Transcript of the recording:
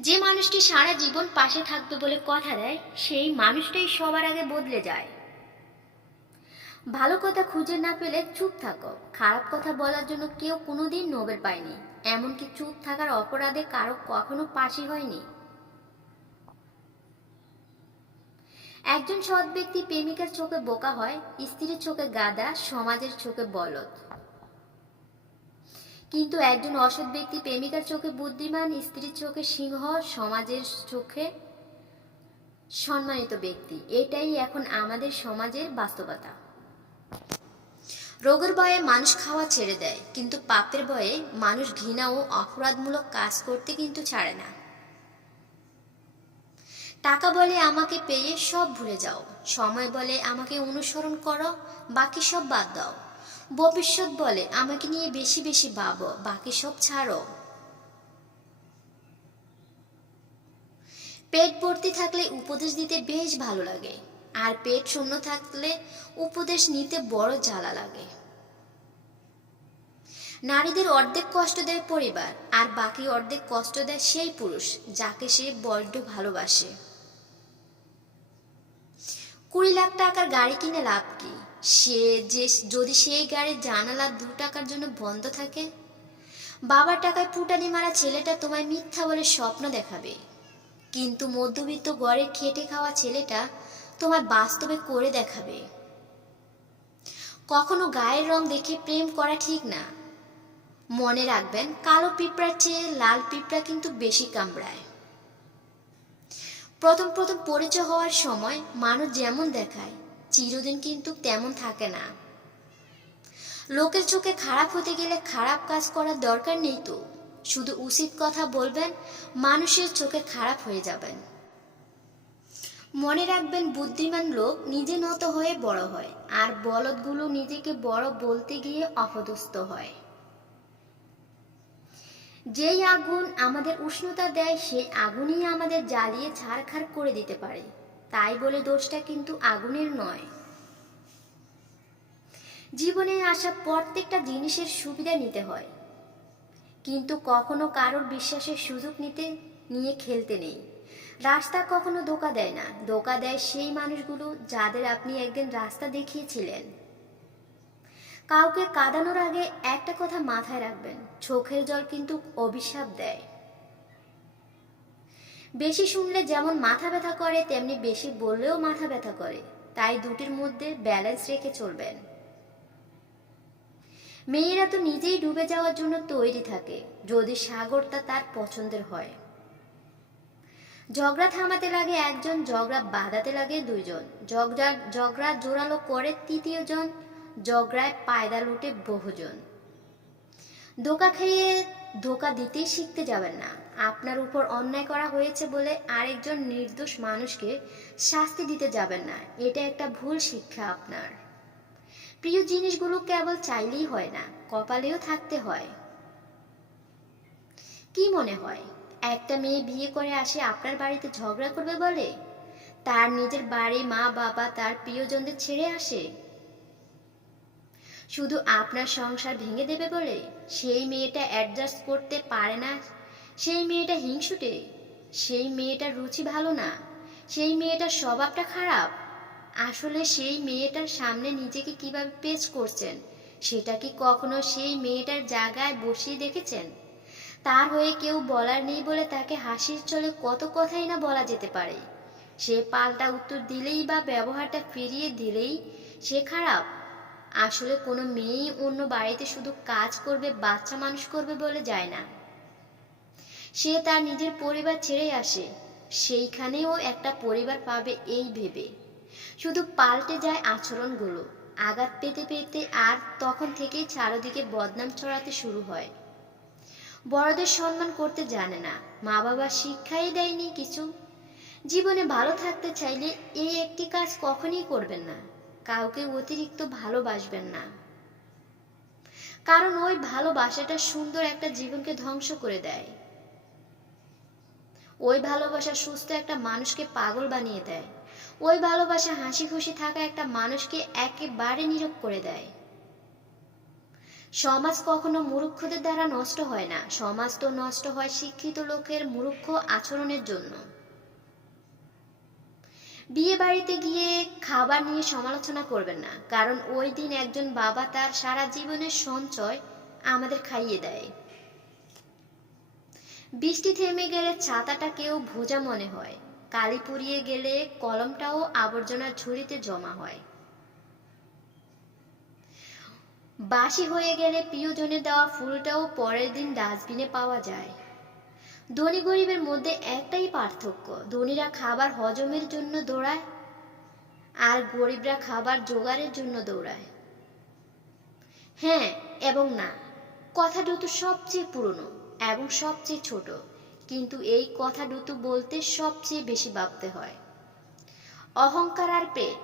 যে মানুষটি সারা জীবন পাশে থাকবে বলে কথা দেয়, সেই মানুষটাই সবার আগে বদলে যায়। ভালো কথা খুঁজে না পেলে চুপ থাকো। খারাপ কথা বলার জন্য কেউ কোনোদিন নোবেল পায়নি। এমনকি চুপ থাকার অপরাধে কারও কখনো পাশি হয়নি। একজন সৎ ব্যক্তি প্রেমিকার চোখে বোকা হয়, স্ত্রীর চোখে গাদা, সমাজের চোখে বলদ। কিন্তু একজন অসৎ ব্যক্তি প্রেমিকার চোখে বুদ্ধিমান, স্ত্রীর চোখে সিংহ, সমাজের চোখে সম্মানিত ব্যক্তি। এটাই এখন আমাদের সমাজের বাস্তবতা। রোগের ভয়ে মানুষ খাওয়া ছেড়ে দেয়, কিন্তু পাপের ভয়ে মানুষ ঘৃণা ও অপরাধমূলক কাজ করতে কিন্তু ছাড়ে না। টাকা বলে আমাকে পেয়ে সব ভুলে যাও, সময় বলে আমাকে অনুসরণ করো, বাকি সব বাদ দাও। ভবিষ্যৎ বলে, আমাকে নিয়ে বেশি বেশি ভাবো, বাকি সব ছাড়ো। পেট ভর্তি থাকলে উপদেশ দিতে বেশ ভালো লাগে, আর পেট শূন্য থাকলে উপদেশ নিতে বড় জ্বালা লাগে। নারীদের অর্ধেক কষ্ট দেয় পরিবার, আর বাকি অর্ধেক কষ্ট দেয় সেই পুরুষ, যাকে সে বড্ড ভালোবাসে। কুড়ি লাখ টাকার গাড়ি কিনে লাভ কি? সে যে, যদি সেই গাড়ির জানালা দু টাকার জন্য বন্ধ থাকে, বাবার টাকায় পুটানি মারা ছেলেটা তোমায় মিথ্যা বলে স্বপ্ন দেখাবে। কিন্তু মধ্যবিত্ত গড়ে খেটে খাওয়া ছেলেটা তোমায় বাস্তবে করে দেখাবে। কখনো গায়ের রং দেখে প্রেম করা ঠিক না। মনে রাখবেন, কালো পিঁপড়ার চেয়ে লাল পিঁপড়া কিন্তু বেশি কামড়ায়। প্রথম প্রথম পরিচয় হওয়ার সময় মানুষ যেমন দেখায় চিরদিন কিন্তু তেমন থাকে না। লোকের চোখে খারাপ হতে গেলে খারাপ কাজ করার দরকার নেই তো। শুধু উচিত কথা বলবেন, মানুষের চোখে খারাপ হয়ে যাবেন। মনে রাখবেন, বুদ্ধিমান লোক নিজে নত হয়ে বড় হয়, আর বলদগুলো নিজেকে বড় বলতে গিয়ে অপদস্থ হয়। যেই আগুন আমাদের উষ্ণতা দেয়, সেই আগুনই আমাদের জ্বালিয়ে ছাড়খাড় করে দিতে পারে। তাই বলে দোষটা কিন্তু আগুনের নয়। জীবনে আসা প্রত্যেকটা জিনিসের সুবিধা নিতে হয়। কিন্তু কখনো কারোর বিশ্বাসের সুযোগ নিতে, নিয়ে খেলতে নেই। রাস্তা কখনো ধোকা দেয় না। ধোকা দেয় সেই মানুষগুলো যাদের আপনি একদিন রাস্তা দেখিয়েছিলেন। কাউকে কাঁদানোর আগে একটা কথা মাথায় রাখবেন। চোখের জল কিন্তু অভিশাপ দেয়। বেশি শুনলে যেমন মাথা ব্যথা করে, তেমনি বেশি বললেও মাথা ব্যথা করে। তাই দুটির মধ্যে ব্যালেন্স রেখে চলবেন। মেয়েরা তো নিজেই ডুবে যাওয়ার জন্য তৈরি থাকে, যদি সাগরটা তার পছন্দের হয়। ঝগড়া থামাতে লাগে একজন, ঝগড়া বাঁধাতে লাগে দুইজন। ঝগড়া ঝগড়া জোরালো করে তৃতীয় জন ঝগড়ায় পায়দা লুটে বহুজন। দোকা খেয়ে ধোকা দিতেই শিখতে যাবেন না। আপনার উপর অন্যায় করা হয়েছে বলে আরেকজন নির্দোষ মানুষকে শাস্তি দিতে যাবেন না। এটা একটা ভুল শিক্ষা আপনার। প্রিয় জিনিসগুলো কেবল চাইলেই হয় না, কপালেও থাকতে হয়। কি মনে হয়, একটা মেয়ে বিয়ে করে আসে আপনার বাড়িতে ঝগড়া করবে বলে? তার নিজের বাড়ি মা বাবা তার প্রিয়জনদের ছেড়ে আসে? শুধু আপনার সংসার ভেঙে দেবে বলে? সেই মেয়েটা অ্যাডজাস্ট করতে পারে না। সেই মেয়েটা হিংসুটে। সেই মেয়েটার রুচি ভালো না। সেই মেয়েটার স্বভাবটা খারাপ। আসলে সেই মেয়েটার সামনে নিজেকে কীভাবে পেশ করছেন? সেটা কি কখনো সেই মেয়েটার জায়গায় বসিয়ে দেখেছেন? তার হয়ে কেউ বলার নেই বলে তাকে হাসির চলে কত কথাই না বলা যেতে পারে। সে পাল্টা উত্তর দিলেই বা ব্যবহারটা ফিরিয়ে দিলেই সে খারাপ। আসলে কোনো মেয়েই অন্য বাড়িতে শুধু কাজ করবে, বাচ্চা মানুষ করবে বলে যায় না। সে তার নিজের পরিবার ছেড়ে আসে সেইখানেও একটা পরিবার পাবে এই ভেবে। শুধু পাল্টে যায় আচরণগুলো, আঘাত পেতে পেতে আর তখন থেকেই চারদিকে বদনাম ছড়াতে শুরু হয়। বড়দের সম্মান করতে জানে না মা বাবা শিক্ষাই দেয়নি কিছু। জীবনে ভালো থাকতে চাইলে এই একটি কাজ কখনই করবেন না। কাউকে অতিরিক্ত ভালোবাসবেন না। কারণ ওই ভালোবাসাটা সুন্দর একটা জীবনকে ধ্বংস করে দেয়। ওই ভালোবাসা সুস্থ একটা মানুষকে পাগল বানিয়ে দেয়। ওই ভালোবাসা হাসি খুশি থাকা একটা মানুষকে একেবারে নীরব করে দেয়। সমাজ কখনো মূর্খদের দ্বারা নষ্ট হয় না। সমাজ তো নষ্ট হয় শিক্ষিত লোকের মূর্খ আচরণের জন্য। বিয়ে বাড়িতে গিয়ে খাবার নিয়ে সমালোচনা করবেন না, কারণ ওই দিন একজন বাবা তার সারা জীবনের সঞ্চয় আমাদের খাইয়ে দেয়। বৃষ্টি থেমে গেলে ছাতাটাকেও ভোজা মনে হয়, কালি পুড়িয়ে গেলে কলমটাও আবর্জনার ঝুড়িতে জমা হয়। বাসি হয়ে গেলে প্রিয়জনের দেওয়া ফুলটাও পরের দিন ডাস্টবিনে পাওয়া যায়। ধনী গরিবের মধ্যে একটাই পার্থক্য, ধনীরা খাবার হজমের জন্য দৌড়ায় আর গরিবরা খাবার জোগাড়ের জন্য দৌড়ায়। হ্যাঁ এবং না কথা দুটো সবচেয়ে পুরনো এবং সবচেয়ে ছোট, কিন্তু এই কথা দুটো বলতে সবচেয়ে বেশি ভাবতে হয়। অহংকার আর পেট